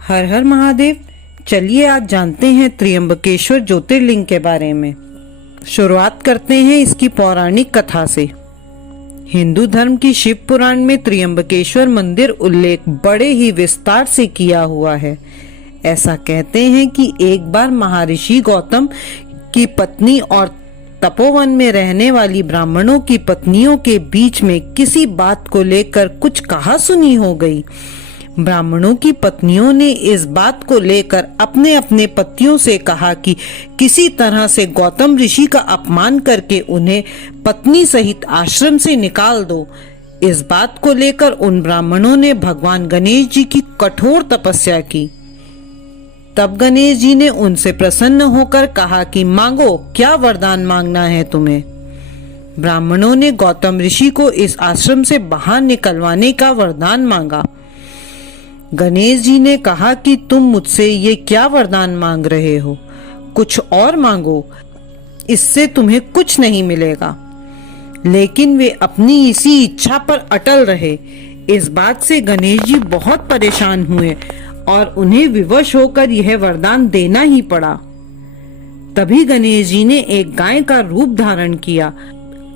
हर हर महादेव। चलिए आज जानते हैं त्र्यंबकेश्वर ज्योतिर्लिंग के बारे में। शुरुआत करते हैं इसकी पौराणिक कथा से। हिंदू धर्म की शिव पुराण में त्र्यंबकेश्वर मंदिर उल्लेख बड़े ही विस्तार से किया हुआ है। ऐसा कहते हैं कि एक बार महर्षि गौतम की पत्नी और तपोवन में रहने वाली ब्राह्मणों की पत्नियों के बीच में किसी बात को लेकर कुछ कहा सुनी हो गई। ब्राह्मणों की पत्नियों ने इस बात को लेकर अपने अपने पतियों से कहा कि किसी तरह से गौतम ऋषि का अपमान करके उन्हें पत्नी सहित आश्रम से निकाल दो। इस बात को लेकर उन ब्राह्मणों ने भगवान गणेश जी की कठोर तपस्या की। तब गणेश जी ने उनसे प्रसन्न होकर कहा कि मांगो, क्या वरदान मांगना है तुम्हें। ब्राह्मणों ने गौतम ऋषि को इस आश्रम से बाहर निकलवाने का वरदान मांगा। गणेश जी ने कहा कि तुम मुझसे ये क्या वरदान मांग रहे हो, कुछ और मांगो, इससे तुम्हें कुछ नहीं मिलेगा। लेकिन वे अपनी इसी इच्छा पर अटल रहे। इस बात से गणेश जी बहुत परेशान हुए और उन्हें विवश होकर यह वरदान देना ही पड़ा। तभी गणेश जी ने एक गाय का रूप धारण किया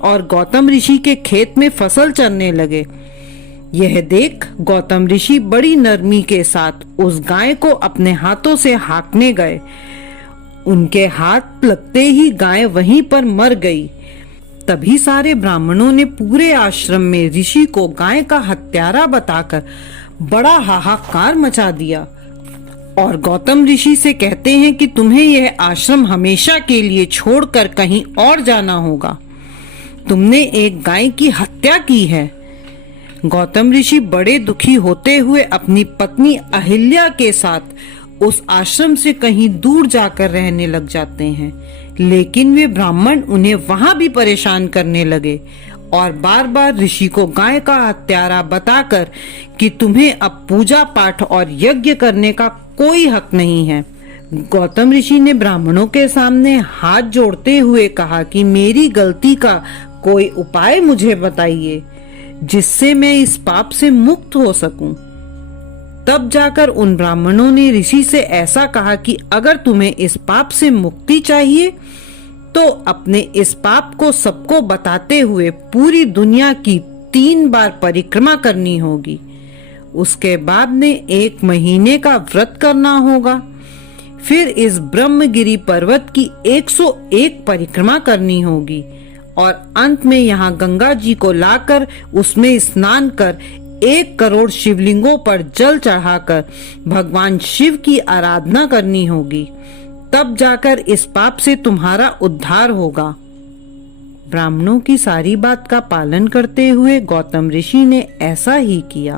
और गौतम ऋषि के खेत में फसल चरने लगे। यह देख गौतम ऋषि बड़ी नरमी के साथ उस गाय को अपने हाथों से हाँकने गए। उनके हाथ लगते ही गाय वहीं पर मर गई। तभी सारे ब्राह्मणों ने पूरे आश्रम में ऋषि को गाय का हत्यारा बताकर बड़ा हाहाकार मचा दिया और गौतम ऋषि से कहते हैं कि तुम्हें यह आश्रम हमेशा के लिए छोड़कर कहीं और जाना होगा। तुमने एक गाय की हत्या की है। गौतम ऋषि बड़े दुखी होते हुए अपनी पत्नी अहिल्या के साथ उस आश्रम से कहीं दूर जाकर रहने लग जाते हैं। लेकिन वे ब्राह्मण उन्हें वहां भी परेशान करने लगे और बार बार ऋषि को गाय का हत्यारा बताकर कि तुम्हें अब पूजा पाठ और यज्ञ करने का कोई हक नहीं है। गौतम ऋषि ने ब्राह्मणों के सामने हाथ जोड़ते हुए कहा कि मेरी गलती का कोई उपाय मुझे बताइए जिससे मैं इस पाप से मुक्त हो सकूं। तब जाकर उन ब्राह्मणों ने ऋषि से ऐसा कहा कि अगर तुम्हें इस पाप से मुक्ति चाहिए तो अपने इस पाप को सबको बताते हुए पूरी दुनिया की 3 बार परिक्रमा करनी होगी। उसके बाद में 1 महीने का व्रत करना होगा। फिर इस ब्रह्मगिरी पर्वत की 101 परिक्रमा करनी होगी और अंत में यहाँ गंगा जी को लाकर उसमें स्नान कर 1 करोड़ शिवलिंगों पर जल चढ़ाकर भगवान शिव की आराधना करनी होगी। तब जाकर इस पाप से तुम्हारा उद्धार होगा। ब्राह्मणों की सारी बात का पालन करते हुए गौतम ऋषि ने ऐसा ही किया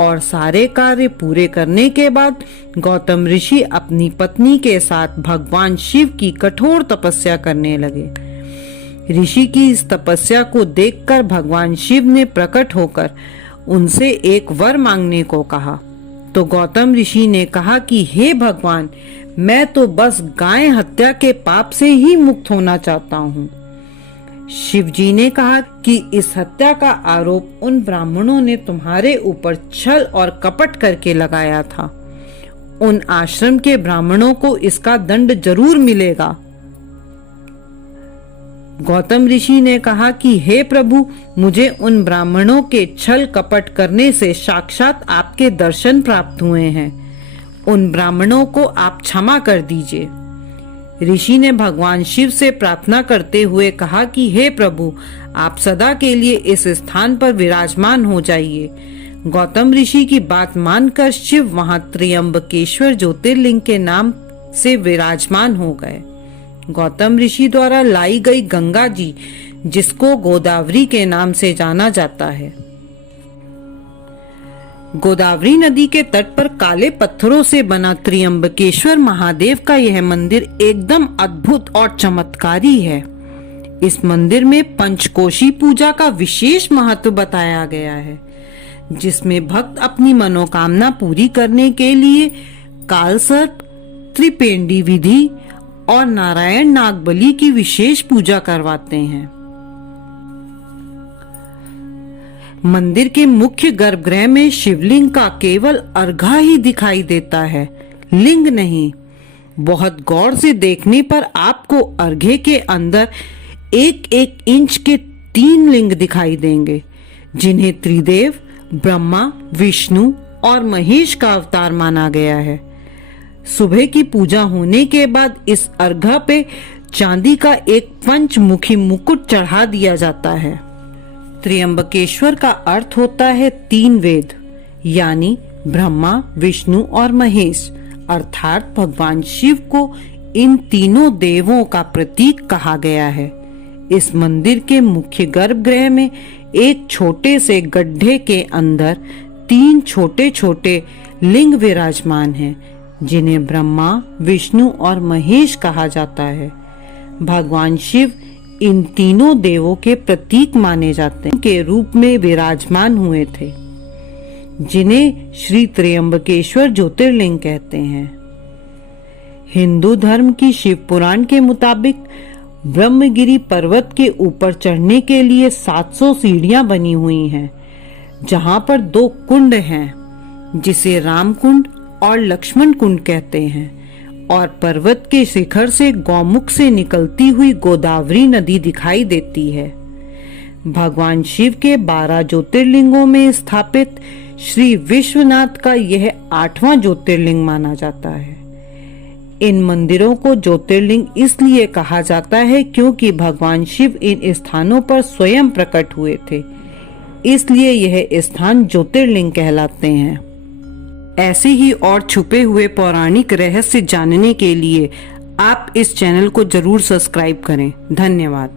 और सारे कार्य पूरे करने के बाद गौतम ऋषि अपनी पत्नी के साथ भगवान शिव की कठोर तपस्या करने लगे। ऋषि की इस तपस्या को देखकर भगवान शिव ने प्रकट होकर उनसे एक वर मांगने को कहा। तो गौतम ऋषि ने कहा कि हे भगवान, मैं तो बस गाय हत्या के पाप से ही मुक्त होना चाहता हूँ। शिव जी ने कहा कि इस हत्या का आरोप उन ब्राह्मणों ने तुम्हारे ऊपर छल और कपट करके लगाया था। उन आश्रम के ब्राह्मणों को इसका दंड जरूर मिलेगा। गौतम ऋषि ने कहा कि हे प्रभु, मुझे उन ब्राह्मणों के छल कपट करने से साक्षात आपके दर्शन प्राप्त हुए हैं। उन ब्राह्मणों को आप क्षमा कर दीजिए। ऋषि ने भगवान शिव से प्रार्थना करते हुए कहा कि हे प्रभु, आप सदा के लिए इस स्थान पर विराजमान हो जाइए। गौतम ऋषि की बात मानकर शिव वहां त्र्यंबकेश्वर ज्योतिर्लिंग के नाम से विराजमान हो गए। गौतम ऋषि द्वारा लाई गई गंगा जी, जिसको गोदावरी के नाम से जाना जाता है। गोदावरी नदी के तट पर काले पत्थरों से बना त्र्यंबकेश्वर महादेव का यह मंदिर एकदम अद्भुत और चमत्कारी है। इस मंदिर में पंचकोशी पूजा का विशेष महत्व बताया गया है, जिसमें भक्त अपनी मनोकामना पूरी करने के लिए कालसर्प, त्रिपेंडी विधि और नारायण नागबली की विशेष पूजा करवाते हैं। मंदिर के मुख्य गर्भगृह में शिवलिंग का केवल अर्घा ही दिखाई देता है, लिंग नहीं। बहुत गौर से देखने पर आपको अर्घे के अंदर 1-1 इंच के 3 लिंग दिखाई देंगे, जिन्हें त्रिदेव, ब्रह्मा, विष्णु और महेश का अवतार माना गया है। सुबह की पूजा होने के बाद इस अर्घा पे चांदी का एक पंचमुखी मुकुट चढ़ा दिया जाता है। त्र्यंबकेश्वर का अर्थ होता है 3 वेद, यानी ब्रह्मा, विष्णु और महेश, अर्थात भगवान शिव को इन तीनों देवों का प्रतीक कहा गया है। इस मंदिर के मुख्य गर्भगृह में एक छोटे से गड्ढे के अंदर 3 छोटे छोटे लिंग विराजमान हैं, जिन्हें ब्रह्मा, विष्णु और महेश कहा जाता है। भगवान शिव इन तीनों देवों के प्रतीक माने जाते हैं, के रूप में विराजमान हुए थे, जिन्हें श्री त्र्यंबकेश्वर ज्योतिर्लिंग कहते हैं। हिंदू धर्म की शिव पुराण के मुताबिक ब्रह्मगिरी पर्वत के ऊपर चढ़ने के लिए 700 सीढ़ियां बनी हुई हैं, जहां पर 2 कुंड हैं, जिसे राम कुंड और लक्ष्मण कुंड कहते हैं, और पर्वत के शिखर से गौमुख से निकलती हुई गोदावरी नदी दिखाई देती है। भगवान शिव के 12 ज्योतिर्लिंगों में स्थापित श्री विश्वनाथ का यह 8वां ज्योतिर्लिंग माना जाता है। इन मंदिरों को ज्योतिर्लिंग इसलिए कहा जाता है क्योंकि भगवान शिव इन स्थानों पर स्वयं प्रकट हुए थे, इसलिए यह स्थान ज्योतिर्लिंग कहलाते हैं। ऐसे ही और छुपे हुए पौराणिक रहस्य जानने के लिए आप इस चैनल को जरूर सब्सक्राइब करें। धन्यवाद।